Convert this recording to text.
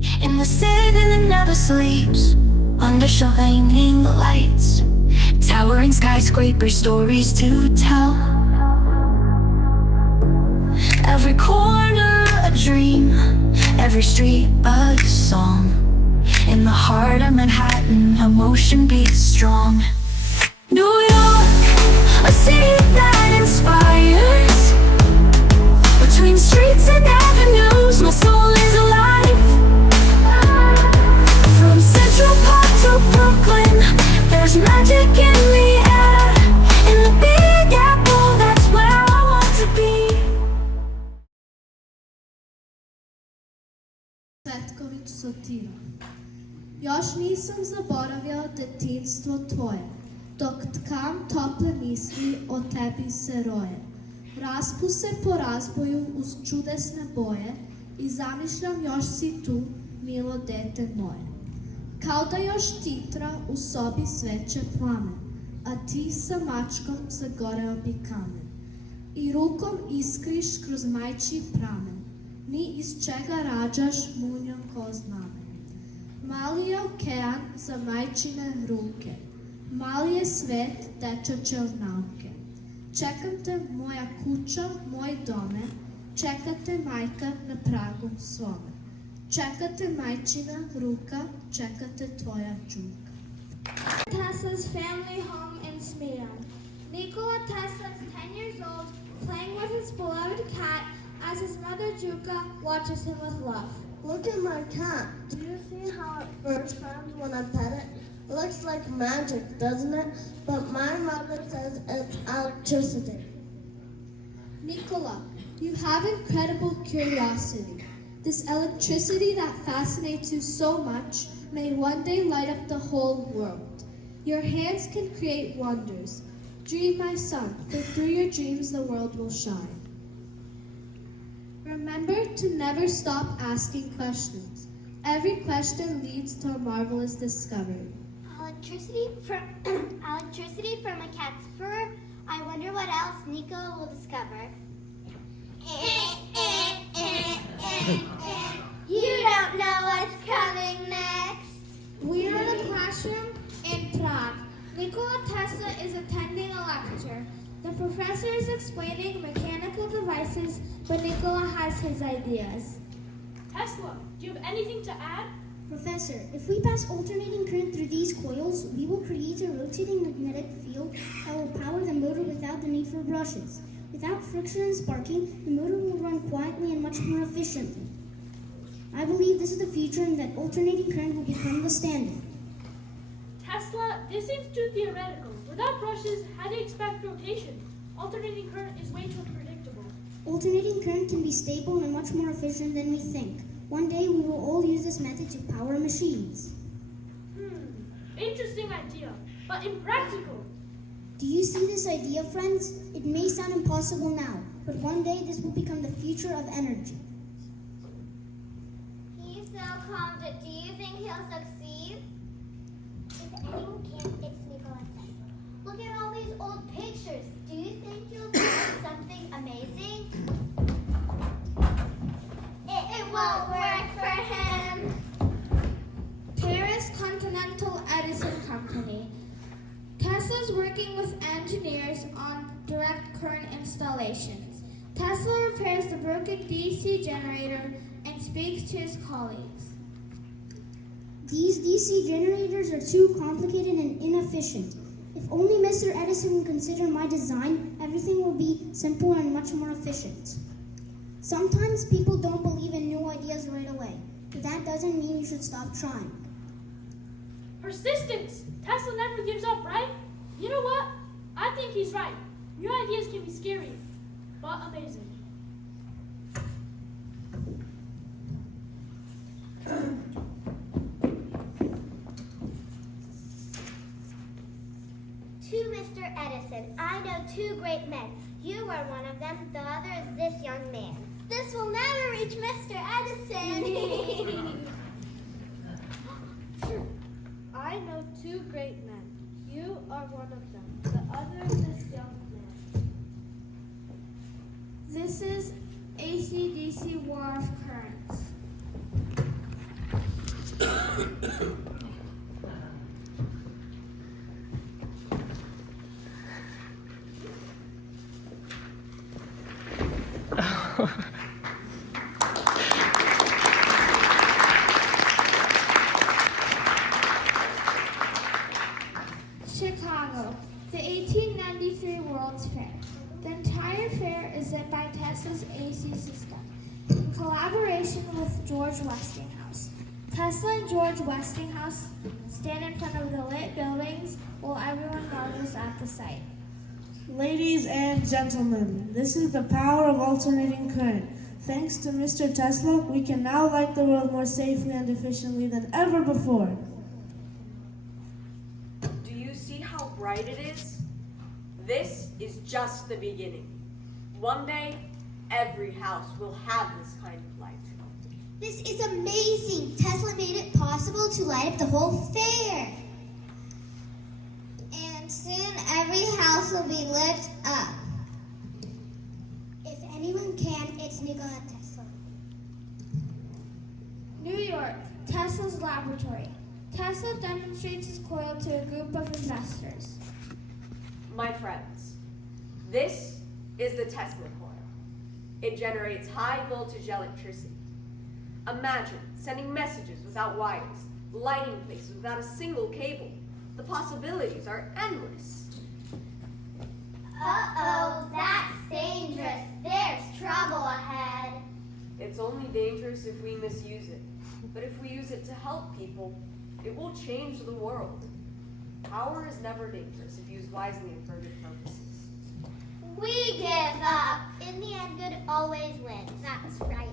In the city that never sleeps, under shining lights, towering skyscraper stories to tell. Every corner a dream, every street a song. In the heart of Manhattan, emotion beats strong. New York, a city that inspires. Between streets and avenues, my soul is alive. From Central Park to Brooklyn, there's magic in the air. In the Big Apple, that's where I want to be. Petković Sotira. Još nisam zaboravio detinjstvo tvoje, dok tkam tople misli o tebi se roje. Raspuse po razboju uz čudesne boje i zamišljam još si tu, milo dete moje. Kao da još titra u sobi sveće plamen, a ti sa mačkom zagoreo bi kamen. I rukom iskriš kroz majčji pramen, ni iz čega rađaš munjom ko znamen. Mali je okean za majčine ruke, mali je svet dečače od nauke. Čekam te moja kuća, moj dome, čekate majka na pragu svome. Čekate majčina ruka, čekate tvoja džuka. Tesla's family home in Smyrna. Nikola Tesla is 10 years old, playing with his beloved cat as his mother Juka watches him with love. Look at my cat. Do you see how it first sounds when I pet it? It looks like magic, doesn't it? But my mother says it's electricity. Nikola, you have incredible curiosity. This electricity that fascinates you so much may one day light up the whole world. Your hands can create wonders. Dream, my son, for through your dreams the world will shine. Remember to never stop asking questions. Every question leads to a marvelous discovery. Electricity from a cat's fur. I wonder what else Nikola will discover. You don't know what's coming next. We are in a classroom in Prague. Nikola Tesla is attending a lecture. The professor is explaining mechanical devices, but Nikola has his ideas. Tesla, do you have anything to add? Professor, if we pass alternating current through these coils, we will create a rotating magnetic field that will power the motor without the need for brushes. Without friction and sparking, the motor will run quietly and much more efficiently. I believe this is the future and that alternating current will become the standard. Tesla, this seems too theoretical. Without brushes, how do you expect rotation? Alternating current is way too unpredictable. Alternating current can be stable and much more efficient than we think. One day we will all use this method to power machines. Interesting idea, but impractical. Do you see this idea, friends? It may sound impossible now, but one day this will become the future of energy. He's so calm, but do you think he'll succeed? If anyone can, it's Nikola Tesla. Look at all these old pictures. Do you think he'll do something amazing? It won't work for him. Terrace Continental Edison Company. Tesla's working with engineers on direct current installations. Tesla repairs the broken DC generator and speaks to his colleagues. These DC generators are too complicated and inefficient. If only Mr. Edison would consider my design, everything will be simple and much more efficient. Sometimes people don't believe in new ideas right away, but that doesn't mean you should stop trying. Persistence! Tesla never gives up, right? You know what? I think he's right. New ideas can be scary, but amazing. To Mr. Edison, I know two great men. You are one of them, the other is this young man. This will never reach Mr. Edison. I know two great men. You are one of them. The other is this young man. This is AC-DC wire currents. Chicago, the 1893 World's Fair. The entire fair is lit by Tesla's AC system in collaboration with George Westinghouse. Tesla and George Westinghouse stand in front of the lit buildings while everyone marvels at the sight. Ladies and gentlemen, this is the power of alternating current. Thanks to Mr. Tesla, we can now light the world more safely and efficiently than ever before. Do you see how bright it is? This is just the beginning. One day, every house will have this kind of light. This is amazing. Tesla made it possible to light up the whole fair. And soon every house will be lit up. If anyone can, it's Nikola Tesla. New York, Tesla's laboratory. Tesla demonstrates his coil to a group of investors. My friends, this is the Tesla coil. It generates high voltage electricity. Imagine sending messages without wires, lighting places without a single cable. The possibilities are endless. Uh-oh, that's dangerous. There's trouble ahead. It's only dangerous if we misuse it. But if we use it to help people, it will change the world. Power is never dangerous if used wisely and for good purposes. We give up. In the end, good always wins. That's right.